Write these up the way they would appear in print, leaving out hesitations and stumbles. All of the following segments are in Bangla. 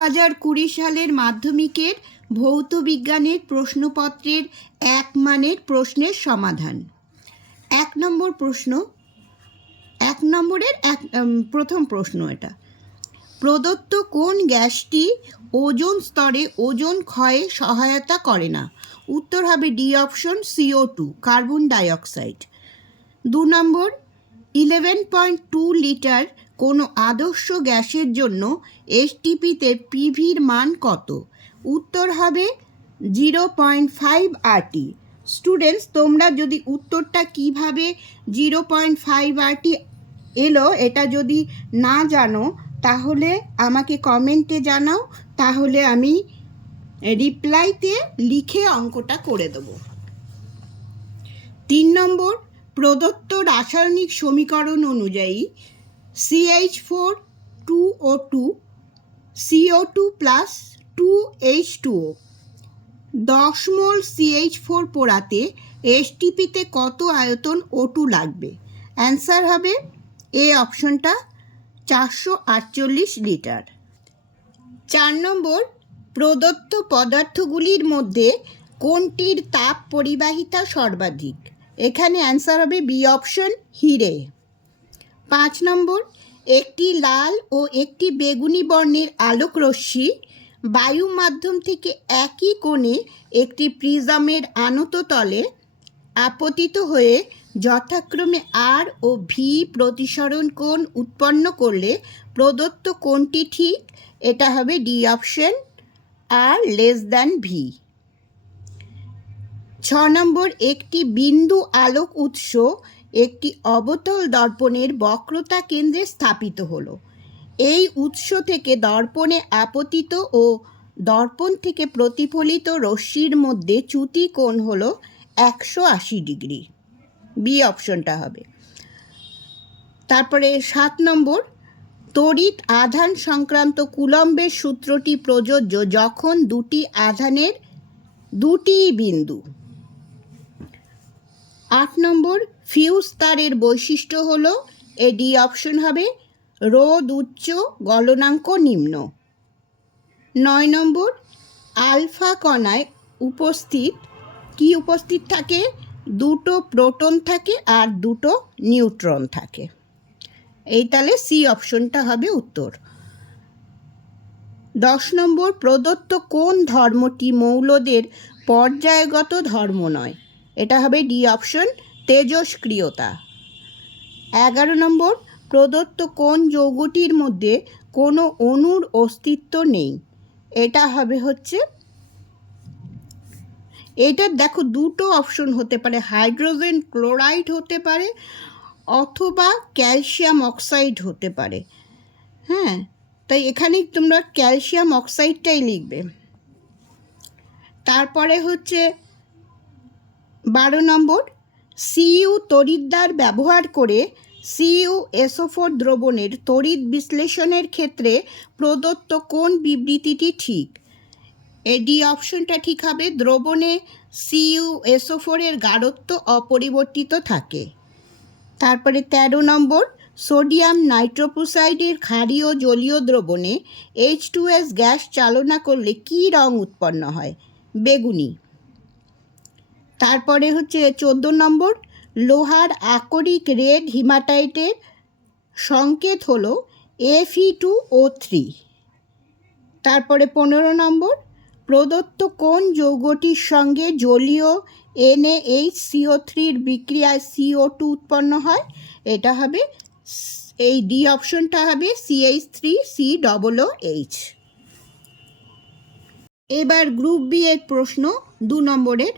2020 সালের মাধ্যমিকের ভৌত বিজ্ঞানের প্রশ্নপত্রের 1 মানের প্রশ্নের সমাধান। 1 নম্বর প্রশ্ন, 1 নম্বরের প্রথম প্রশ্ন এটা। প্রদত্ত কোন গ্যাসটি ওজোন স্তরে ওজোন ক্ষয়ে সহায়তা করে না? উত্তর হবে D option, CO2, carbon dioxide. 2 নম্বর, 11.2 লিটার কোনো আদর্শ গ্যাসের জন্য এসটিপিতে পিভির মান কত? উত্তর হবে 0.5 RT। স্টুডেন্টস, তোমরা যদি উত্তরটা কিভাবে 0.5 RT এলো এটা যদি না জানো তাহলে আমাকে কমেন্টে জানাও, তাহলে আমি রিপ্লাইতে লিখে অঙ্কটা করে দেবো। 3 নম্বর, প্রদত্ত রাসায়নিক সমীকরণ অনুযায়ী CH4 2O2 CO2 plus 2H2O 10 মোল CH4 পোড়াতে এসটিপিতে কত আয়তন O2 লাগবে? অ্যান্সার হবে এ অপশনটা, 448 লিটার। 4 নম্বর, প্রদত্ত পদার্থগুলির মধ্যে কোনটির তাপ পরিবাহিতা সর্বাধিক? এখানে অ্যান্সার হবে বি অপশন, হিরে। 5 নম্বর, একটি লাল ও একটি বেগুনি বর্ণের আলোকরশ্মি বায়ু মাধ্যম থেকে একই কোণে একটি প্রিজমের আনত তলে আপতিত হয়ে যথাক্রমে আর ও ভি প্রতিসরণ কোণ উৎপন্ন করলে প্রদত্ত কোণটি ঠিক? এটা হবে ডি অপশন, আর লেস দ্যান ভি। 6 নম্বর, একটি বিন্দু আলোক উৎস একটি অবতল দর্পণের বক্রতা কেন্দ্রে স্থাপিত হলো। এই উৎস থেকে দর্পণে আপতিত ও দর্পণ থেকে প্রতিফলিত রশ্মির মধ্যে চ্যুতি কোণ হলো 180 ডিগ্রি। বি অপশনটা হবে। তারপরে 7 নম্বর, তড়িৎ আধান সংক্রান্ত কুলম্বের সূত্রটি প্রযোজ্য যখন দুটি আধানের দুটি বিন্দু। 8 নম্বর, ফিউজ তারের বৈশিষ্ট্য হলো, এ ডি অপশন হবে, রোধ উচ্চ গলনাঙ্ক নিম্ন। 9 নম্বর, আলফা কণায় উপস্থিত থাকে? দুটো প্রোটন থাকে আর দুটো নিউট্রন থাকে। এই তাহলে সি অপশনটা হবে উত্তর। 10 নম্বর, প্রদত্ত কোন ধর্মটি মৌলদের পর্যায়গত ধর্ম নয়? এটা হবে ডি অপশন, তেজস্ক্রিয়তা। 11 নম্বর, প্রদত্ত কোন যৌগটির মধ্যে কোনো অণুর অস্তিত্ব নেই? এটা হবে হচ্ছে, এটা দেখো দুটো অপশন হতে পারে, হাইড্রোজেন ক্লোরাইড হতে পারে অথবা ক্যালসিয়াম অক্সাইড হতে পারে। হ্যাঁ, তাই এখানে তোমরা ক্যালসিয়াম অক্সাইডটাই লিখবে। তারপরে হচ্ছে 12 নম্বর, সিইউ তড়িৎদ্বার ব্যবহার করে CuSO4 দ্রবণের তড়িৎ বিশ্লেষণের ক্ষেত্রে প্রদত্ত কোন বিবৃতিটি ঠিক? ডি অপশনটা ঠিক হবে, দ্রবণে CuSO4 এর গাঢ়ত্ব অপরিবর্তিত থাকে। তারপরে 13 নম্বর, সোডিয়াম নাইট্রোক্সাইডের ক্ষারীয় জলীয় দ্রবণে H2S গ্যাস চালনা করলে কী রং উৎপন্ন হয়? বেগুনি। তারপরে হচ্ছে 14 নম্বর, লোহার আকরিক রেড হিমাটাইটের সংকেত হলো Fe2O3। তারপরে 15 নম্বর, প্রদত্ত কোন যৌগটির সঙ্গে জলীয় NaHCO3 বিক্রিয়ায় CO2 উৎপন্ন হয়? এটা হবে, এই ডি অপশনটা হবে CH3COOH। এবার গ্রুপ বি এর প্রশ্ন 2 নম্বরের।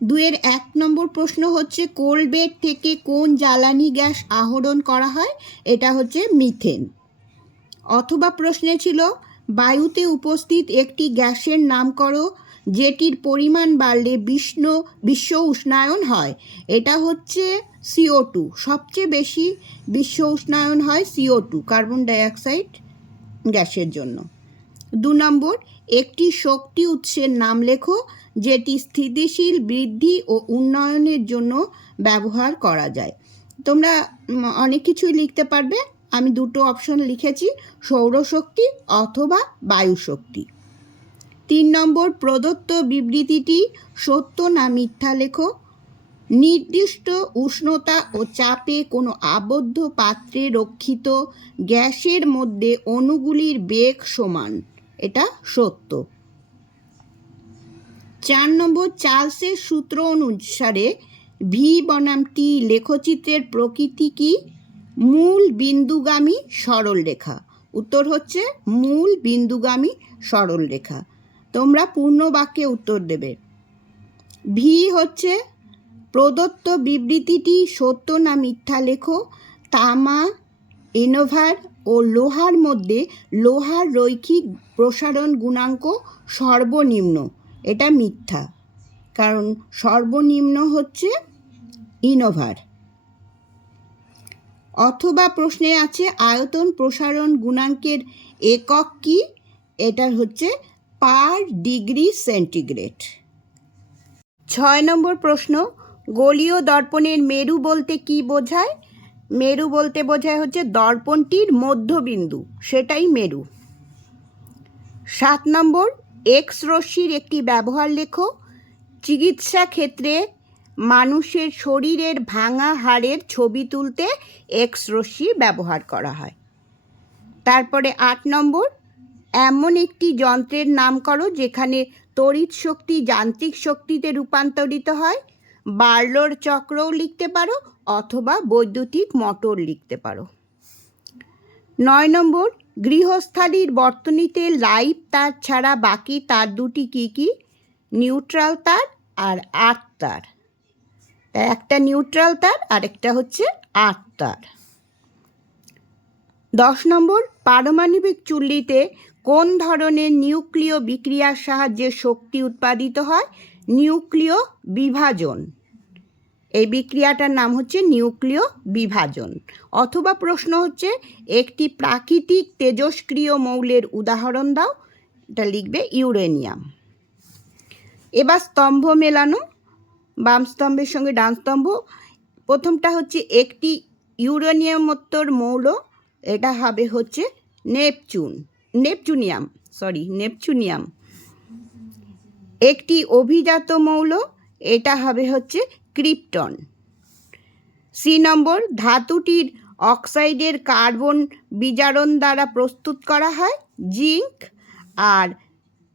2-এর 1 নম্বর প্রশ্ন হচ্ছে, কোলবেড থেকে কোন জ্বালানি গ্যাস আহরণ করা হয়? এটা হচ্ছে মিথেন। অথবা প্রশ্নে ছিল, বায়ুতে উপস্থিত একটি গ্যাসের নাম করো যেটির পরিমাণ বাড়লে বিশ্ব উষ্ণায়ন হয়। এটা হচ্ছে CO2। সবচেয়ে বেশি বিশ্ব উষ্ণায়ন হয় CO2, কার্বন ডাইঅক্সাইড গ্যাসের জন্য। 2 নম্বর, একটি শক্তি উৎসের নাম লেখো যেটি স্থিতিশীল বৃদ্ধি ও উন্নয়নের জন্য ব্যবহার করা যায়। তোমরা অনেক কিছুই লিখতে পারবে, আমি দুটো অপশন লিখেছি, সৌরশক্তি অথবা বায়ুশক্তি। 3 নম্বর, প্রদত্ত বিবৃতিটি সত্য না মিথ্যা লেখো। নির্দিষ্ট উষ্ণতা ও চাপে কোনো আবদ্ধ পাত্রে রক্ষিত গ্যাসের মধ্যে অণুগুলির বেগ সমান, এটা সত্য। 4 নম্বর, চার্লসের সূত্র অনুসারে ভি বনাম টি লেখচিত্রের প্রকৃতি কি? মূল বিন্দুগামী সরলরেখা। উত্তর হচ্ছে মূল বিন্দুগামী সরলরেখা। তোমরা পূর্ণ বাক্যে উত্তর দেবে। ভি হচ্ছে প্রদত্ত বিবৃতিটি সত্য না মিথ্যা লেখো। তামা, ইনোভার ও লোহার মধ্যে লোহার রৈখিক প্রসারণ গুণাঙ্ক সর্বনিম্ন, এটা মিথ্যা, কারণ সর্বনিম্ন হচ্ছে ইনোভার। অথবা প্রশ্নে আছে আয়তন প্রসারণ গুণাঙ্কের একক কি? এটা হচ্ছে পার ডিগ্রি সেন্টিগ্রেড। 6 নম্বর প্রশ্ন, গোলীয় দর্পণের মেরু বলতে কি বোঝায়? মেরু বলতে বোঝায় হচ্ছে দর্পণটির মধ্যবিন্দু, সেটাই মেরু। 7 নম্বর, এক্স রশ্মির একটি ব্যবহার লেখো। চিকিৎসা ক্ষেত্রে মানুষের শরীরের ভাঙা হাড়ের ছবি তুলতে এক্স রশ্মি ব্যবহার করা হয়। তারপরে 8 নম্বর, এমন একটি যন্ত্রের নাম করো যেখানে তড়িৎ শক্তি যান্ত্রিক শক্তিতে রূপান্তরিত হয়। বার্লোর চক্রও লিখতে পারো অথবা বৈদ্যুতিক মোটর লিখতে পারো। 9 নম্বর, গৃহস্থালির বর্তনীতে লাইভ তার ছাড়া বাকি তার দুটি কি কি? নিউট্রাল তার আর আর্থ তার। একটা নিউট্রাল তার আর একটা হচ্ছে আর্থ তার। 10 নম্বর, পারমাণবিক চুল্লিতে কোন ধরনের নিউক্লিয় বিক্রিয়ার সাহায্যে শক্তি উৎপাদিত হয়? নিউক্লিয় বিভাজন। এই বিক্রিয়াটার নাম হচ্ছে নিউক্লিয় বিভাজন। অথবা প্রশ্ন হচ্ছে একটি প্রাকৃতিক তেজস্ক্রিয় মৌলের উদাহরণ দাও, এটা লিখবে ইউরেনিয়াম। এবার স্তম্ভ মেলানো, বাম স্তম্ভের সঙ্গে ডান স্তম্ভ। প্রথমটা হচ্ছে একটি ইউরেনিয়ামোত্তর মৌল, এটা হবে হচ্ছে নেপচুনিয়াম। একটি অভিজাত মৌল, এটা হবে হচ্ছে ক্রিপ্টন। সি নম্বর, ধাতুটির অক্সাইডের কার্বন বিজারণ দ্বারা প্রস্তুত করা হয় জিঙ্ক। আর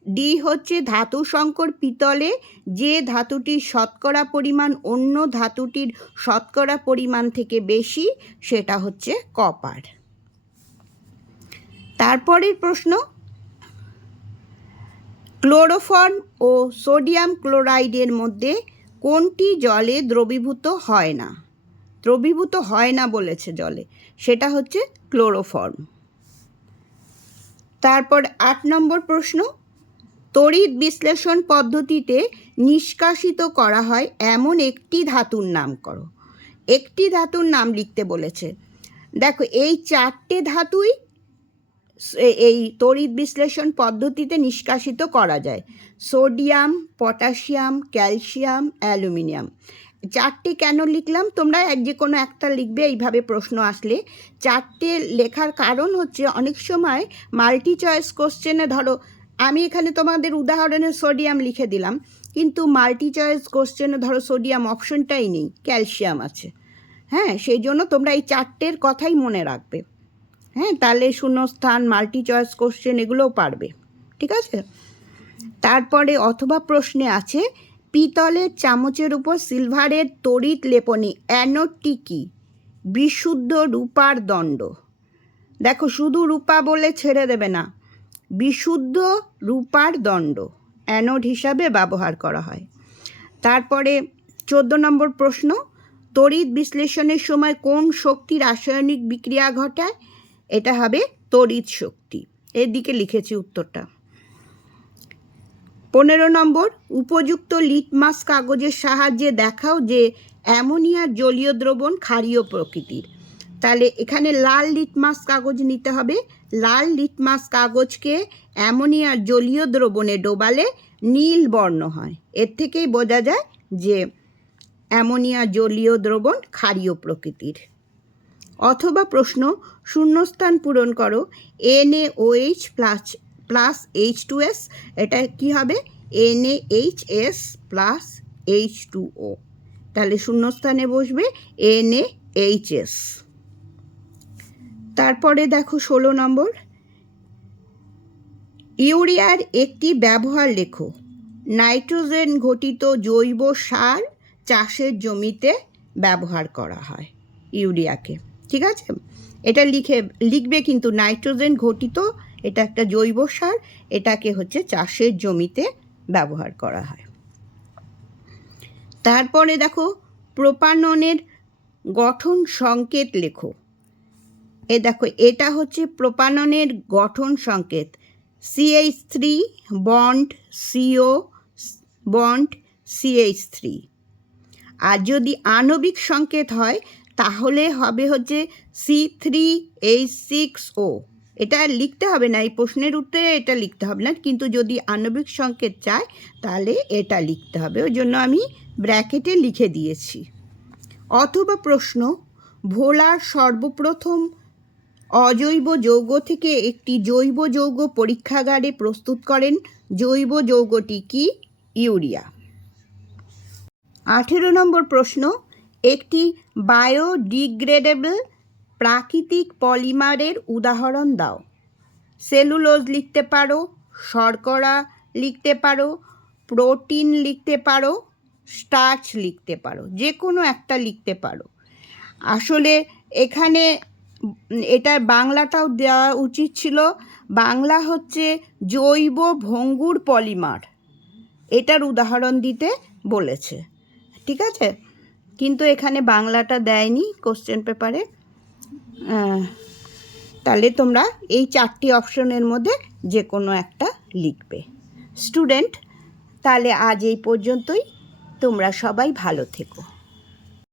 ডি হচ্ছে ধাতু সংকর পিতলে যে ধাতুটির শতকরা পরিমাণ অন্য ধাতুটির শতকরা পরিমাণ থেকে বেশি, সেটা হচ্ছে কপার। তারপরের প্রশ্ন, ক্লোরোফর্ম ও সোডিয়াম ক্লোরাইডের মধ্যে কোনটি জলে দ্রবীভূত হয় না? দ্রবীভূত হয় না বলেছে জলে, সেটা হচ্ছে ক্লোরোফর্ম। তারপর 8 নম্বর প্রশ্ন, তড়িৎ বিশ্লেষণ পদ্ধতিতে নিষ্কাশিত করা হয় এমন একটি ধাতুর নাম করো। একটি ধাতুর নাম লিখতে বলেছে। দেখো, এই 4টে ধাতুই এই তড়িৎ বিশ্লেষণ পদ্ধতিতে নিষ্কাশিত করা যায়। Sodium, potassium, calcium, aluminium. 4টে কেন লিখলাম? তোমরা যে কোনো একটা লিখবে এইভাবে প্রশ্ন আসলে। 4টে লেখার কারণ হচ্ছে অনেক সময় মাল্টি চয়েস কোশ্চেনে, ধরো আমি এখানে তোমাদের উদাহরণে সোডিয়াম লিখে দিলাম, কিন্তু মাল্টি চয়েস কোশ্চেনে ধরো সোডিয়াম অপশনটাই নেই, ক্যালসিয়াম আছে। হ্যাঁ, সেই জন্য তোমরা এই 4টের কথাই মনে রাখবে। হ্যাঁ, তাহলে শূন্যস্থান, মাল্টি চয়েস কোশ্চেন এগুলোও পারবে, ঠিক আছে? তারপরে অথবা প্রশ্নে আছে পিতলের চামচের উপর সিলভারের তড়িৎ লেপনে অ্যানোডটি কি? বিশুদ্ধ রূপার দণ্ড। দেখো, শুধু রূপা বলে ছেড়ে দেবে না, বিশুদ্ধ রূপার দণ্ড অ্যানোড হিসাবে ব্যবহার করা হয়। তারপরে 14 নম্বর প্রশ্ন, তড়িৎ বিশ্লেষণের সময় কোন শক্তি রাসায়নিক বিক্রিয়া ঘটায়? এটা হবে তড়িৎ শক্তি। এর দিকে লিখেছি উত্তরটা। 15 নম্বর, উপযুক্ত লিটমাস কাগজের সাহায্যে দেখাও যে অ্যামোনিয়ার জলীয় দ্রবণ ক্ষারীয় প্রকৃতির। তাহলে এখানে লাল লিটমাস কাগজ নিতে হবে। লাল লিটমাস কাগজকে অ্যামোনিয়ার জলীয় দ্রবণে ডোবালে নীল বর্ণ হয়। এর থেকেই বোঝা যায় যে অ্যামোনিয়া জলীয় দ্রবণ ক্ষারীয় প্রকৃতির। অথবা প্রশ্ন শূন্যস্থান পূরণ করো NaOH প্লাস H2S, এটা কি হবে NaHS প্লাস H2O, তাহলে শূন্যস্থানে বসবে NaHS। তারপরে দেখো 16 নম্বর, ইউরিয়ার একটি ব্যবহার লেখো। নাইট্রোজেন ঘটিত জৈব সার চাষের জমিতে ব্যবহার করা হয় ইউরিয়াকে, ঠিক আছে? এটা লিখবে কিন্তু নাইট্রোজেন ঘটিত, এটা একটা জৈব সার, এটাকে হচ্ছে চাষের জমিতে ব্যবহার করা হয়। তারপরে দেখো প্রোপাননের গঠন সংকেত লেখো। দেখো এটা হচ্ছে প্রোপাননের গঠন সংকেত, CH3 bond CO bond CH3। আর যদি আণবিক সংকেত হয় তাহলে হবে হচ্ছে C3H6O। এটা লিখতে হবে না, এই প্রশ্নের উত্তরে এটা লিখতে হবে না, কিন্তু যদি আণবিক সংকেত চায় তাহলে এটা লিখতে হবে, ওই জন্য আমি ব্র্যাকেটে লিখে দিয়েছি। অথবা প্রশ্ন ভোলার সর্বপ্রথম অজৈব যৌগ থেকে একটি জৈব যৌগ পরীক্ষাগারে প্রস্তুত করেন, জৈব যৌগটি কি? ইউরিয়া। 18 নম্বর প্রশ্ন একটি বায়োডিগ্রেডেবল প্রাকৃতিক পলিমারের উদাহরণ দাও। সেলুলোজ লিখতে পারো, শর্করা লিখতে পারো, প্রোটিন লিখতে পারো, স্টার্চ লিখতে পারো, যে কোনো একটা লিখতে পারো। আসলে এখানে এটার বাংলাটাও দেওয়া উচিত ছিল, বাংলা হচ্ছে জৈব ভঙ্গুর পলিমার, এটার উদাহরণ দিতে বলেছে, ঠিক আছে? কিন্তু এখানে বাংলাটা দেয়নি কোশ্চেন পেপারে। তাহলে তোমরা এই 4টি অপশনের মধ্যে যে কোনো একটা লিখবে। স্টুডেন্ট, তাহলে আজ এই পর্যন্তই, তোমরা সবাই ভালো থেকো।